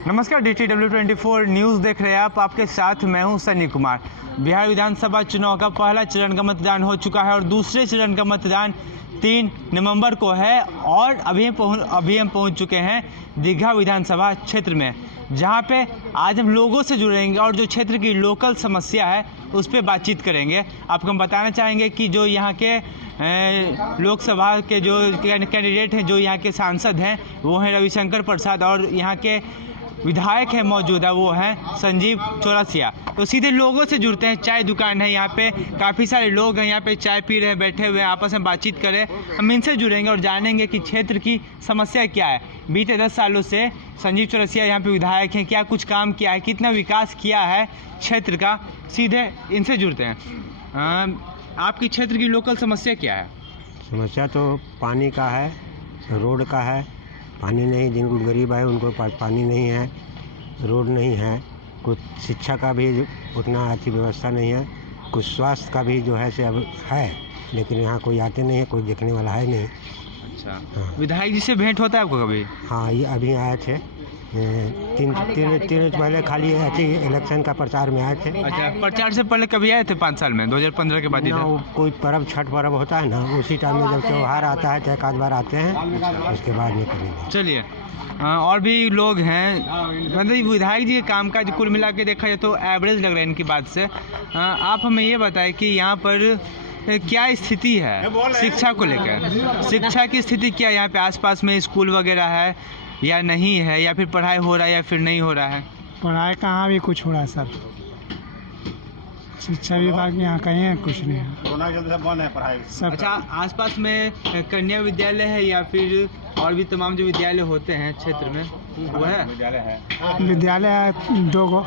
नमस्कार, DTW24 news देख रहे हैं आप। आपके साथ मैं हूं सनी कुमार। बिहार विधानसभा चुनाव का पहला चरण का मतदान हो चुका है और दूसरे चरण का मतदान 3 नवंबर को है और अभी हम पहुंच चुके हैं दीघा विधानसभा क्षेत्र में, जहां पे आज हम लोगों से जुड़ेंगे और जो क्षेत्र की लोकल समस्या है उस पर बातचीत करेंगे। आपको हम बताना चाहेंगे कि जो यहाँ के लोकसभा के जो कैंडिडेट हैं, जो यहाँ के सांसद हैं, वो हैं रविशंकर प्रसाद, और यहाँ के विधायक है मौजूदा वो हैं संजीव चौरसिया। तो सीधे लोगों से जुड़ते हैं। चाय दुकान है यहाँ पे, काफ़ी सारे लोग हैं यहाँ पे, चाय पी रहे हैं, बैठे हुए हैं, आपस में बातचीत करें। हम इनसे जुड़ेंगे और जानेंगे कि क्षेत्र की समस्या क्या है। बीते 10 सालों से संजीव चौरसिया यहाँ पे विधायक हैं, क्या कुछ काम किया है, कितना विकास किया है क्षेत्र का, सीधे इनसे जुड़ते हैं। आपकी क्षेत्र की लोकल समस्या क्या है? समस्या तो पानी का है, रोड का है। पानी नहीं, जिनको गरीब है उनको पानी नहीं है, रोड नहीं है, कुछ शिक्षा का भी उतना अच्छी व्यवस्था नहीं है, कुछ स्वास्थ्य का भी जो है से अब है, लेकिन यहाँ कोई आते नहीं है, कोई देखने वाला है नहीं। अच्छा, हाँ। विधायक जी से भेंट होता है आपको कभी? हाँ, ये अभी आए थे, तीन पहले खाली ऐसे इलेक्शन का प्रचार में आए थे। अच्छा, प्रचार से पहले कभी आए थे? 5 साल में, 2015 के बाद ना, वो कोई पर्व, छठ पर्व होता है ना, उसी टाइम में जब त्यौहार आता है तो एक आध बार आते हैं, उसके बाद में कभी नहीं। चलिए, और भी लोग हैं, मतलब विधायक जी के कामकाज कुल मिला के देखा जाए तो एवरेज लग रहा है इनकी बात से। आप हमें ये बताएं कि यहाँ पर क्या स्थिति है शिक्षा को लेकर? शिक्षा की स्थिति क्या है यहाँ पे? आसपास में स्कूल वगैरह है या नहीं है, या फिर पढ़ाई हो रहा है या फिर नहीं हो रहा है? पढ़ाई कहाँ भी कुछ हो रहा है सर, शिक्षा विभाग में यहाँ कहीं है कुछ नहीं है, कोरोना के चलते सब बंद है पढ़ाई सब। अच्छा, आसपास में कन्या विद्यालय है या फिर और भी तमाम जो विद्यालय होते हैं क्षेत्र में वो है? विद्यालय है 2 गो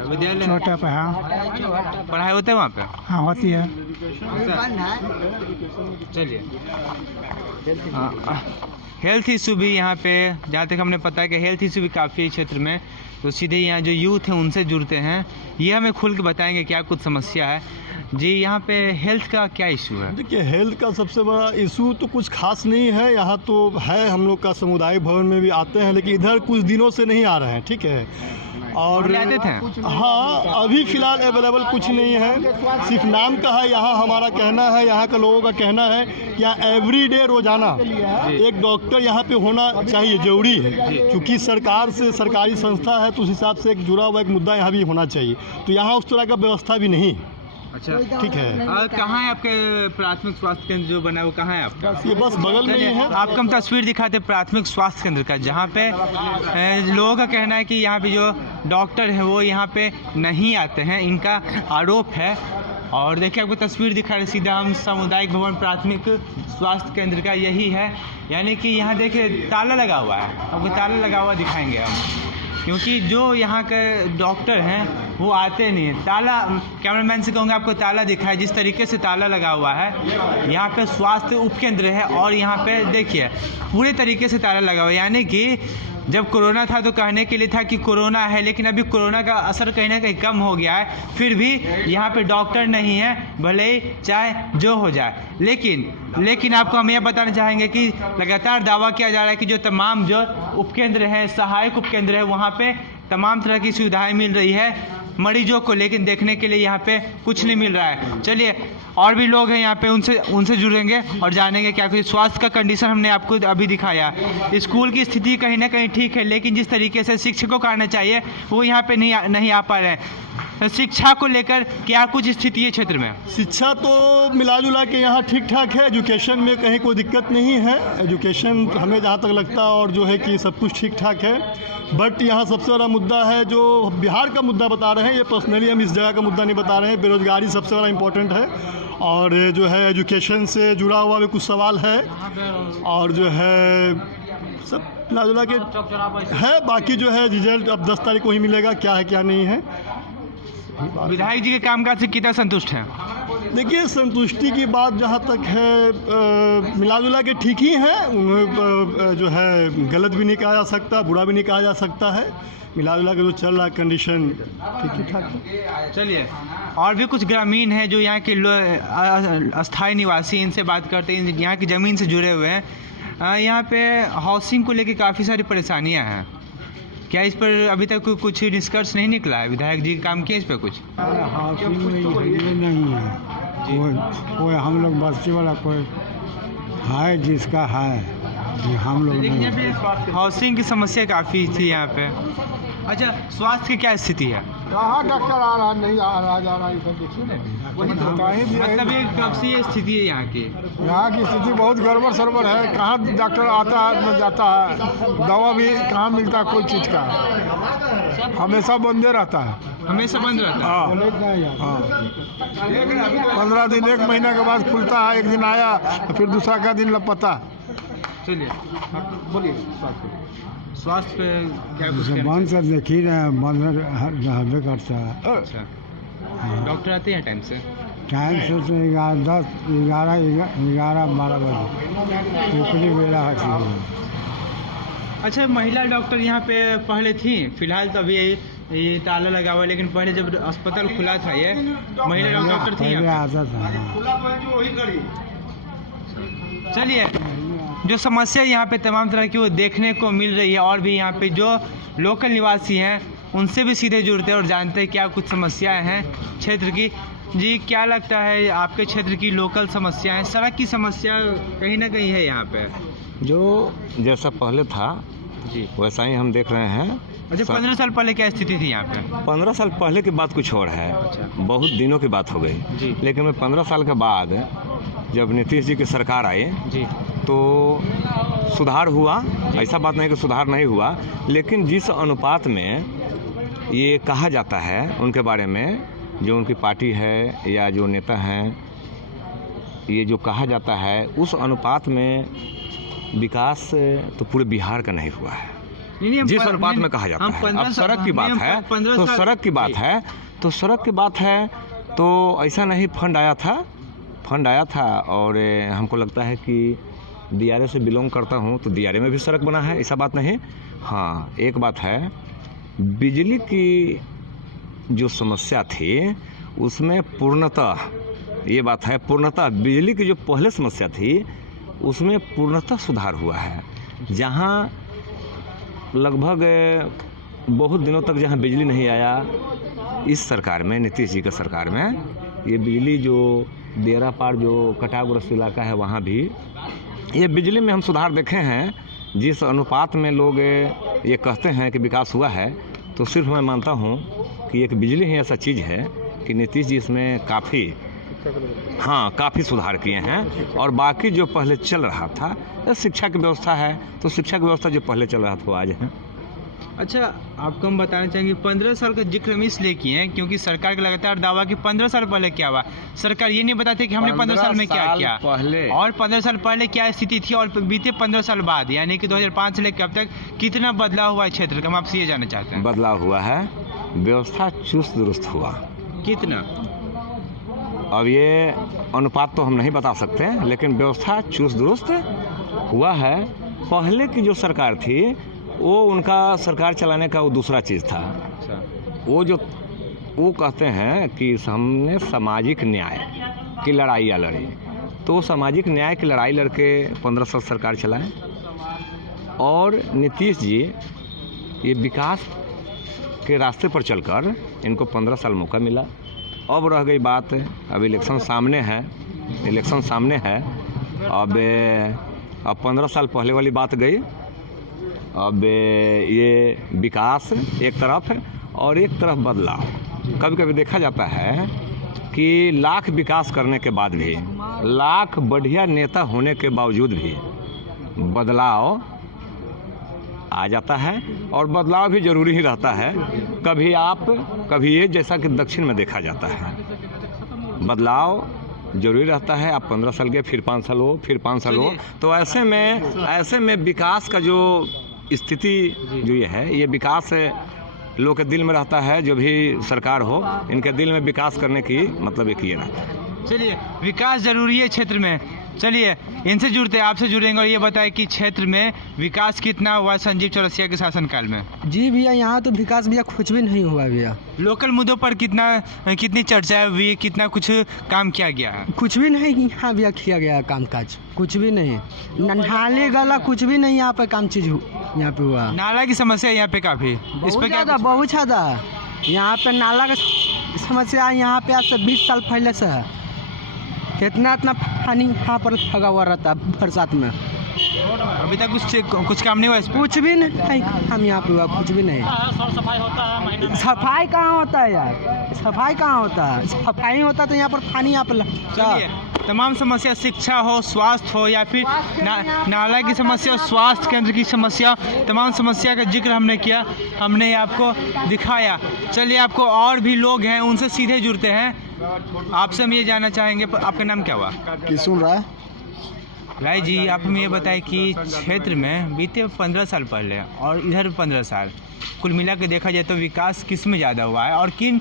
विद्यालय छोटे पे। हाँ, पढ़ाई होते हैं वहाँ पे? हाँ होती है। चलिए, हेल्थ इशू भी यहाँ पे, जहाँ तक हमने पता है कि हेल्थ इशू भी काफ़ी है क्षेत्र में, तो सीधे यहाँ जो यूथ हैं उनसे जुड़ते हैं, ये हमें खुल के बताएंगे क्या कुछ समस्या है। जी, यहाँ पे हेल्थ का क्या इशू है? देखिए, हेल्थ का सबसे बड़ा इशू तो कुछ खास नहीं है। यहाँ तो है, हम लोग का सामुदायिक भवन में भी आते हैं, लेकिन इधर कुछ दिनों से नहीं आ रहे हैं, ठीक है। और आते थे? हाँ, अभी फ़िलहाल अवेलेबल कुछ नहीं है, सिर्फ नाम का है। यहाँ हमारा कहना है, यहाँ के लोगों का कहना है, यहाँ एवरीडे रोज़ाना एक डॉक्टर यहाँ पे होना चाहिए, ज़रूरी है, क्योंकि सरकार से, सरकारी संस्था है तो उस हिसाब से एक जुड़ा हुआ एक मुद्दा यहाँ भी होना चाहिए। तो यहाँ उस तरह का व्यवस्था भी नहीं। अच्छा, ठीक है। कहाँ है आपके प्राथमिक स्वास्थ्य केंद्र जो बना है, वो कहाँ है आपका? ये बस बगल में ही है। आपको हम तस्वीर दिखाते प्राथमिक स्वास्थ्य केंद्र का, जहाँ पे लोगों का कहना है कि यहाँ पे जो डॉक्टर है वो यहाँ पे नहीं आते हैं, इनका आरोप है। और देखिए, आपको तस्वीर दिखा रहे सीधा हम सामुदायिक भवन प्राथमिक स्वास्थ्य केंद्र का, यही है। यानी कि यहाँ देखिए ताला लगा हुआ है, आपको ताला लगा हुआ दिखाएंगे हम, क्योंकि जो यहाँ के डॉक्टर हैं वो आते नहीं हैं। ताला, कैमरामैन से कहूँगा आपको ताला दिखाए, जिस तरीके से ताला लगा हुआ है। यहाँ पे स्वास्थ्य उपकेंद्र है और यहाँ पे देखिए पूरे तरीके से ताला लगा हुआ है। यानी कि जब कोरोना था तो कहने के लिए था कि कोरोना है, लेकिन अभी कोरोना का असर कहीं ना कहीं कम हो गया है, फिर भी यहाँ पे डॉक्टर नहीं है, भले ही चाहे जो हो जाए। लेकिन आपको हम यह बताना चाहेंगे कि लगातार दावा किया जा रहा है कि जो तमाम जो उपकेंद्र हैं, सहायक उपकेंद्र है, वहाँ पे तमाम तरह की सुविधाएं मिल रही है मरीजों को, लेकिन देखने के लिए यहाँ पे कुछ नहीं मिल रहा है। चलिए, और भी लोग हैं यहाँ पे, उनसे जुड़ेंगे और जानेंगे क्या कुछ। स्वास्थ्य का कंडीशन हमने आपको अभी दिखाया, स्कूल की स्थिति कहीं ना कहीं ठीक है, लेकिन जिस तरीके से शिक्षकों को आना चाहिए वो यहाँ पे नहीं आ पा रहे हैं। शिक्षा को लेकर क्या कुछ स्थिति है क्षेत्र में? शिक्षा तो मिला जुला के यहाँ ठीक ठाक है, एजुकेशन में कहीं कोई दिक्कत नहीं है। एजुकेशन हमें जहाँ तक लगता है और जो है कि सब कुछ ठीक ठाक है। बट यहाँ सबसे बड़ा मुद्दा है, जो बिहार का मुद्दा बता रहे हैं, ये पर्सनली हम इस जगह का मुद्दा नहीं बता रहे हैं। बेरोजगारी सबसे बड़ा इम्पोर्टेंट है, और जो है एजुकेशन से जुड़ा हुआ भी कुछ सवाल है, और जो है सब मिला जुला के है। बाकी जो है रिजल्ट अब 10 तारीख को ही मिलेगा, क्या है क्या नहीं है। विधायक जी के कामकाज से कितना संतुष्ट हैं? देखिए, संतुष्टि की बात जहाँ तक है, मिला जुला के ठीक ही है। उन्हें जो है गलत भी नहीं कहा जा सकता, बुरा भी नहीं कहा जा सकता है। मिला जुला के जो चल रहा कंडीशन ठीक ही ठाक है। चलिए, और भी कुछ ग्रामीण हैं जो यहाँ के अस्थायी निवासी, इनसे बात करते हैं, यहाँ की ज़मीन से जुड़े हुए हैं। यहाँ पे हाउसिंग को लेके काफ़ी सारी परेशानियाँ हैं। क्या इस पर अभी तक कुछ निष्कर्ष नहीं निकला है? विधायक जी काम किए इस पर कुछ? हाउसिंग में ये नहीं है, कोई हम लोग बस्ती वाला कोई है जिसका है, ये हम लोग लेकिन नहीं। यहाँ पे हाउसिंग की समस्या काफ़ी थी यहाँ पे। अच्छा, स्वास्थ्य की क्या स्थिति है? कहाँ डॉक्टर आ रहा नहीं आ रहा जा रहा, ये सब देखिए ना, वही तो कहीं भी मतलब ये कब से ये स्थिति है यहाँ की? यहाँ की स्थिति बहुत गड़बड़ सड़बड़ है। कहाँ डॉक्टर आता है न जाता है, दवा भी कहाँ मिलता है कोई चीज़ का, हमेशा बंदे रहता है। हमेशा बंद रहता है? हाँ, 15 दिन 1 महीना के बाद खुलता है, एक दिन आया फिर दूसरा का दिन लपता। चलिए बोलिए, स्वास्थ्य पे क्या कुछ कहना बंद से देख ही रहे, बंद रहबे करता है। अच्छा, डॉक्टर आते हैं टाइम से? टाइम से तो 11-12 बजे ऊपरी बेला है। अच्छा, महिला डॉक्टर यहाँ पे पहले थी, फिलहाल तो अभी ये ताला लगा हुआ है, लेकिन पहले जब अस्पताल खुला था ये महिला डॉक्टर थी पहले यहाँ आता था। पे। चलिए, जो समस्या यहाँ पे तमाम तरह की वो देखने को मिल रही है, और भी यहाँ पे जो लोकल निवासी हैं उनसे भी सीधे जुड़ते हैं और जानते हैं क्या कुछ समस्याएं हैं क्षेत्र की। जी, क्या लगता है आपके क्षेत्र की लोकल समस्याएं? सड़क की समस्या कहीं ना कहीं है यहाँ पे? जो जैसा पहले था जी। वैसा ही हम देख रहे हैं। अच्छा, 15 साल पहले क्या स्थिति थी यहाँ पे? 15 साल पहले की बात कुछ और है, बहुत दिनों की बात हो जी। गई। लेकिन मैं 15 साल के बाद जब नीतीश जी की सरकार आई जी। तो सुधार हुआ, ऐसा बात नहीं कि सुधार नहीं हुआ, लेकिन जिस अनुपात में ये कहा जाता है उनके बारे में, जो उनकी पार्टी है या जो नेता हैं, ये जो कहा जाता है उस अनुपात में विकास तो पूरे बिहार का नहीं हुआ है। जिस अनुपात में कहा जाता है। अब सड़क की बात है तो सड़क की बात है तो सड़क की बात है तो ऐसा नहीं, फंड आया था और हमको लगता है कि दियारे से बिलोंग करता हूँ तो दियारे में भी सड़क बना है, ऐसा बात नहीं। हाँ, एक बात है, बिजली की जो समस्या थी उसमें पूर्णतः, ये बात है, पूर्णतः बिजली की जो पहले समस्या थी उसमें पूर्णतः सुधार हुआ है। जहाँ लगभग बहुत दिनों तक जहाँ बिजली नहीं आया, इस सरकार में, नीतीश जी का सरकार में, ये बिजली जो देरा पार जो कटावग्रस्त इलाका है वहाँ भी ये बिजली में हम सुधार देखे हैं। जिस अनुपात में लोग ये कहते हैं कि विकास हुआ है, तो सिर्फ मैं मानता हूँ कि एक बिजली ही ऐसा चीज़ है कि नीतीश जी इसमें काफ़ी सुधार किए हैं। और बाकी जो पहले चल रहा था, शिक्षा की व्यवस्था है, तो शिक्षा की व्यवस्था जो पहले चल रहा था वो आज है। अच्छा, आपको हम बताना चाहेंगे 15 साल का जिक्र हम इसलिए किए हैं क्योंकि सरकार का लगातार दावा कि 15 साल पहले क्या हुआ। सरकार ये नहीं बताती कि हमने 15 साल में क्या किया पहले, और 15 साल पहले क्या स्थिति थी, और बीते 15 साल बाद यानी कि 2005 से लेकर अब तक कितना बदलाव हुआ है क्षेत्र का, हम आपसे ये जानना चाहते हैं। बदलाव हुआ है, व्यवस्था चुस्त दुरुस्त हुआ। कितना? अब ये अनुपात तो हम नहीं बता सकते, लेकिन व्यवस्था चुस्त दुरुस्त हुआ है। पहले की जो सरकार थी वो उनका सरकार चलाने का वो दूसरा चीज़ था। वो कहते हैं कि हमने सामाजिक न्याय की लड़ाई लड़ी, तो सामाजिक न्याय की लड़ाई लड़के 15 साल सरकार चलाए। और नीतीश जी ये विकास के रास्ते पर चलकर इनको 15 साल मौका मिला। अब रह गई बात, अब इलेक्शन सामने है, अब 15 साल पहले वाली बात गई। अब ये विकास एक तरफ और एक तरफ बदलाव। कभी कभी देखा जाता है कि लाख विकास करने के बाद भी, लाख बढ़िया नेता होने के बावजूद भी बदलाव आ जाता है, और बदलाव भी ज़रूरी ही रहता है। कभी ये, जैसा कि दक्षिण में देखा जाता है, बदलाव जरूरी रहता है। आप 15 साल के, फिर 5 साल हो, फिर 5 साल हो, तो ऐसे में विकास का जो स्थिति जो ये है, ये विकास लोग के दिल में रहता है। जो भी सरकार हो, इनके दिल में विकास करने की मतलब एक ये रहता है। चलिए, विकास जरूरी है क्षेत्र में, चलिए इनसे जुड़ते हैं, आपसे जुड़ेंगे और ये बताएं कि क्षेत्र में विकास कितना हुआ संजीव चौरसिया के शासनकाल में। जी भैया, यहाँ तो विकास भैया कुछ भी नहीं हुआ भैया। लोकल मुद्दों पर कितनी चर्चा हुई, कितना कुछ काम किया गया है? कुछ भी नहीं यहाँ भैया किया गया कामकाज, कुछ भी नहीं। नाले गला कुछ भी नहीं यहाँ पे काम चीज यहाँ पे हुआ। नाला की समस्या यहाँ पे काफ़ी, इस पे क्या कुछ- बहुत ज़्यादा यहाँ पे नाला का समस्या यहाँ पे आज से 20 साल पहले से है। इतना पानी यहाँ पर लगा हुआ रहता है बरसात में। अभी तक कुछ काम नहीं हुआ इस पे? कुछ भी नहीं हम यहाँ पे हुआ, कुछ भी नहीं। सफाई कहाँ होता है यार, सफाई कहाँ होता है? सफाई होता तो यहाँ पर पानी यहाँ पर चलिए, तमाम समस्या, शिक्षा हो, स्वास्थ्य हो या फिर नाला की समस्या, स्वास्थ्य केंद्र की समस्या, तमाम समस्या का जिक्र हमने किया, हमने आपको दिखाया। चलिए, आपको और भी लोग हैं उनसे सीधे जुड़ते हैं। आपसे हम ये जानना चाहेंगे, आपका नाम क्या हुआ? किशुन राय जी, आप हमें ये बताएं कि क्षेत्र में बीते 15 साल पहले और इधर 15 साल कुल मिला के देखा जाए तो विकास किस में ज़्यादा हुआ है और किन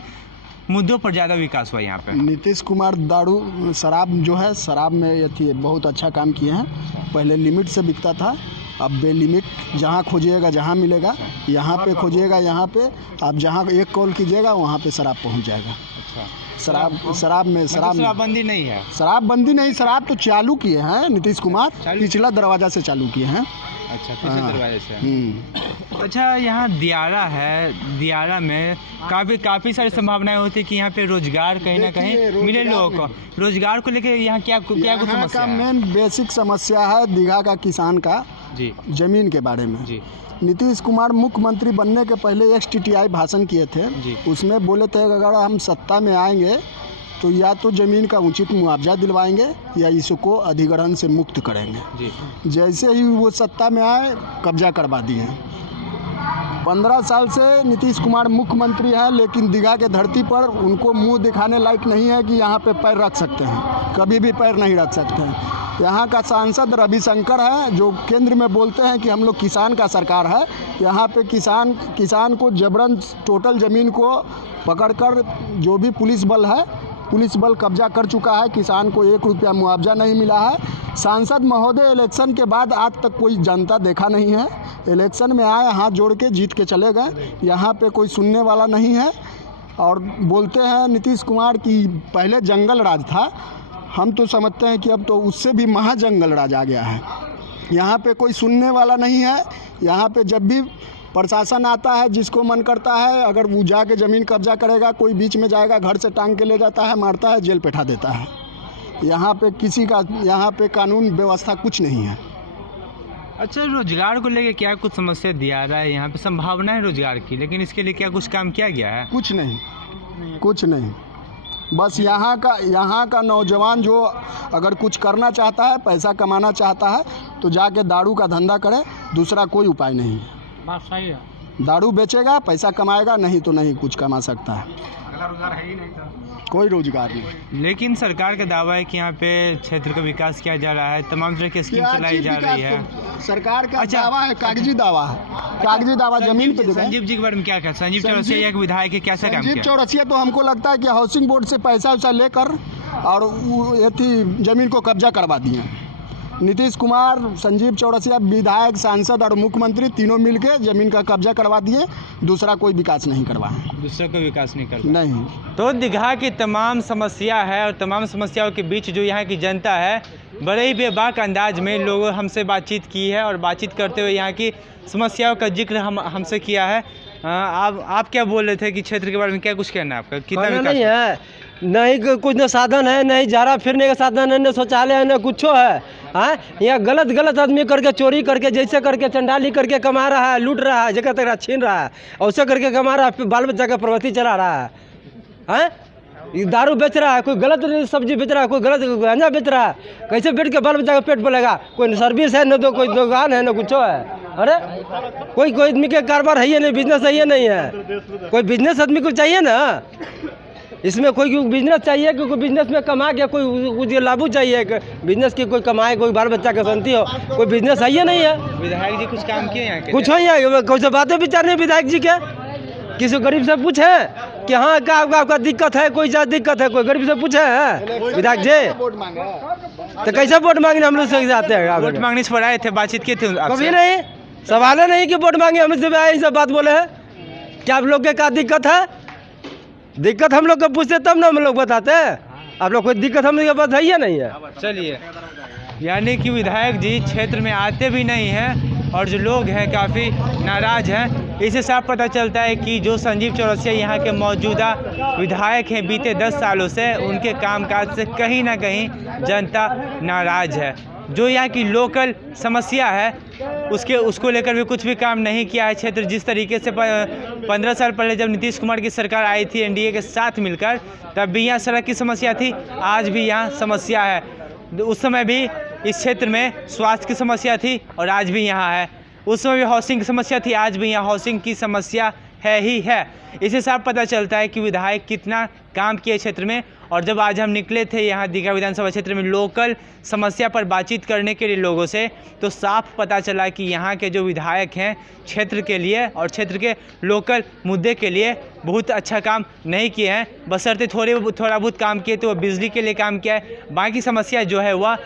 मुद्दों पर ज़्यादा विकास हुआ यहाँ पे? नीतीश कुमार दारू शराब जो है, शराब में ये थी बहुत अच्छा काम किए हैं। पहले लिमिट से बिकता था, अब बेलिमिट, जहाँ खोजिएगा जहाँ मिलेगा, यहाँ पे खोजिएगा यहाँ पे, आप जहाँ एक कॉल कीजिएगा वहाँ पे शराब पहुँच जाएगा। शराबबंदी नहीं है? शराबबंदी नहीं, शराब तो चालू किए हैं नीतीश कुमार, पिछला दरवाजा से चालू किए हैं। अच्छा, पिछले दरवाजे से। अच्छा, यहाँ दियारा है, दियारा में काफ़ी सारी संभावनाएं होती है कि यहाँ पे रोजगार कहीं ना कहीं मिले लोगों को। रोजगार को लेके यहाँ क्या कुछ समस्या है? मेन बेसिक समस्या है दीघा का किसान का जी, जमीन के बारे में। जी, नीतीश कुमार मुख्यमंत्री बनने के पहले XTTI भाषण किए थे, उसमें बोले थे कि अगर हम सत्ता में आएंगे तो या तो ज़मीन का उचित मुआवजा दिलवाएंगे या इसको अधिग्रहण से मुक्त करेंगे। जी। जैसे ही वो सत्ता में आए, कब्जा करवा दिए। 15 साल से नीतीश कुमार मुख्यमंत्री हैं, लेकिन दीघा के धरती पर उनको मुंह दिखाने लायक नहीं है कि यहाँ पे पैर रख सकते हैं, कभी भी पैर नहीं रख सकते हैं। यहाँ का सांसद रविशंकर है जो केंद्र में बोलते हैं कि हम लोग किसान का सरकार है। यहाँ पे किसान को जबरन टोटल ज़मीन को पकड़कर जो भी पुलिस बल कब्जा कर चुका है। किसान को 1 रुपया मुआवजा नहीं मिला है। सांसद महोदय इलेक्शन के बाद आज तक कोई जनता देखा नहीं है। इलेक्शन में आए, हाथ जोड़ के जीत के चले गए। यहाँ पे कोई सुनने वाला नहीं है। और बोलते हैं नीतीश कुमार कि पहले जंगल राज था, हम तो समझते हैं कि अब तो उससे भी महाजंगल राज आ गया है। यहाँ पे कोई सुनने वाला नहीं है। यहाँ पे जब भी प्रशासन आता है, जिसको मन करता है, अगर वो जाके ज़मीन कब्जा करेगा, कोई बीच में जाएगा, घर से टांग के ले जाता है, मारता है, जेल बैठा देता है। यहाँ पे किसी का, यहाँ पे कानून व्यवस्था कुछ नहीं है। अच्छा, रोजगार को लेके क्या कुछ समस्या दिया रहा है? यहाँ पे संभावना है रोजगार की, लेकिन इसके लिए क्या कुछ काम किया गया है? कुछ नहीं। बस यहाँ का नौजवान जो अगर कुछ करना चाहता है, पैसा कमाना चाहता है, तो जाके दारू का धंधा करे, दूसरा कोई उपाय नहीं है। बात सही है। दारू बेचेगा, पैसा कमाएगा, नहीं तो नहीं कुछ कमा सकता है। रोजगार है ही नहीं था। कोई रोजगार नहीं। लेकिन सरकार का दावा है कि यहाँ पे क्षेत्र का विकास किया जा रहा है, तमाम तरह की स्कीम चलाई जा रही है। सरकार का अच्छा, दावा है, कागजी दावा जमीन पे देखा है। संजीव जी के बारे में क्या कहते हैं? संजीव चौरसिया एक विधायक है, कैसा काम संजीव किया? चौरसिया तो हमको लगता है कि हाउसिंग बोर्ड से पैसा लेकर और ये थी ज़मीन को कब्जा करवा दिए। नीतीश कुमार, संजीव चौरसिया, विधायक, सांसद और मुख्यमंत्री तीनों मिलके ज़मीन का कब्जा करवा दिए। दूसरा कोई विकास नहीं करवाया। दूसरा कोई विकास नहीं कर नहीं। तो दीघा की तमाम समस्या है और तमाम समस्याओं के बीच जो यहाँ की जनता है बड़े ही बेबाक अंदाज में लोगों हमसे बातचीत की है और बातचीत करते हुए यहाँ की समस्याओं का जिक्र हमसे किया है। आप क्या बोल रहे थे कि क्षेत्र के बारे में क्या कुछ कहना है आपका? कितना विकास नहीं है, नहीं कुछ न साधन है, नहीं जारा फिरने का साधन है, न शौचालय है, न कुछ है। हाँ, यहाँ गलत आदमी करके, चोरी करके, जैसे करके, चंडाली करके कमा रहा है, लूट रहा है, जगह तक छीन रहा है, ऐसे करके कमा रहा है, फिर बाल बच्चा का प्रवृत्ति चला रहा है। हाँ, दारू बेच रहा है, कोई गलत सब्जी बेच रहा है, कोई गलत गांजा बेच रहा है। कैसे बेच के बाल बच्चा का पेट पलेगा? कोई सर्विस है, न तो कोई दुकान है, न कुछ है। अरे कोई आदमी के कारोबार है ही नहीं, बिजनेस है ही नहीं है। कोई बिजनेस आदमी को चाहिए ना, इसमें कोई बिजनेस चाहिए, क्योंकि बिजनेस में कमा के कोई लाभ चाहिए, बिजनेस की कोई कमाए, कोई बाल बच्चा का शांति हो, कोई बिजनेस है ही नहीं है। विधायक जी कुछ काम किए यहाँ के? कुछ है, कोई से बातें विचार नहीं विधायक जी के। किसी गरीब से पूछे कि हाँ आपका दिक्कत है, कोई ज़्यादा दिक्कत है, कोई गरीब से पूछे हैं विधायक जी? तो कैसे वोट मांगने हम लोग से जाते हैं? वोट मांगने से पर आए थे, बातचीत किए थे आपसे? कभी नहीं, सवाल है नहीं कि वोट मांगे, हम से आए सब बात बोले हैं। क्या आप लोग के क्या दिक्कत है? दिक्कत हम लोग को पूछते तब ना हम लोग बताते हैं। आप लोग कोई दिक्कत हम लोग के पास है या नहीं है? चलिए, यानी कि विधायक जी क्षेत्र में आते भी नहीं हैं और जो लोग हैं काफ़ी नाराज़ हैं। इससे साफ पता चलता है कि जो संजीव चौरसिया यहाँ के मौजूदा विधायक हैं बीते 10 सालों से, उनके कामकाज से कहीं ना कहीं जनता नाराज़ है। जो यहाँ की लोकल समस्या है उसको लेकर भी कुछ भी काम नहीं किया है क्षेत्र। जिस तरीके से 15 साल पहले जब नीतीश कुमार की सरकार आई थी एनडीए के साथ मिलकर, तब भी यहाँ सड़क की समस्या थी, आज भी यहाँ समस्या है। उस समय भी इस क्षेत्र में स्वास्थ्य की समस्या थी और आज भी यहाँ है। उस समय भी हाउसिंग की समस्या थी, आज भी यहाँ हाउसिंग की समस्या है ही है। इससे साफ पता चलता है कि विधायक कितना काम किए क्षेत्र में। और जब आज हम निकले थे यहाँ दीघा विधानसभा क्षेत्र में लोकल समस्या पर बातचीत करने के लिए लोगों से, तो साफ पता चला कि यहाँ के जो विधायक हैं क्षेत्र के लिए और क्षेत्र के लोकल मुद्दे के लिए बहुत अच्छा काम नहीं किए हैं। बशर्ते थोड़ा बहुत काम किए तो वो बिजली के लिए काम किया है, बाकी समस्या जो है वह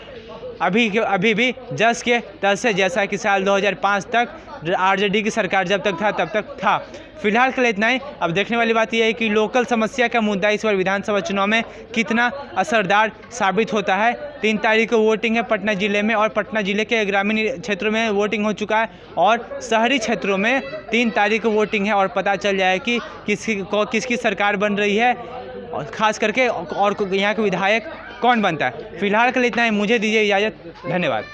अभी भी जस के तस है, जैसा कि साल 2005 तक आरजेडी की सरकार जब तक था तब तक था। फिलहाल के लिए इतना ही। अब देखने वाली बात यह है कि लोकल समस्या का मुद्दा इस बार विधानसभा चुनाव में कितना असरदार साबित होता है। 3 तारीख को वोटिंग है पटना ज़िले में, और पटना ज़िले के ग्रामीण क्षेत्रों में वोटिंग हो चुका है और शहरी क्षेत्रों में 3 तारीख को वोटिंग है, और पता चल जाए कि किसकी सरकार बन रही है, और ख़ास करके और यहाँ के विधायक कौन बनता है। फिलहाल के लिए इतना ही। मुझे दीजिए इजाज़त, धन्यवाद।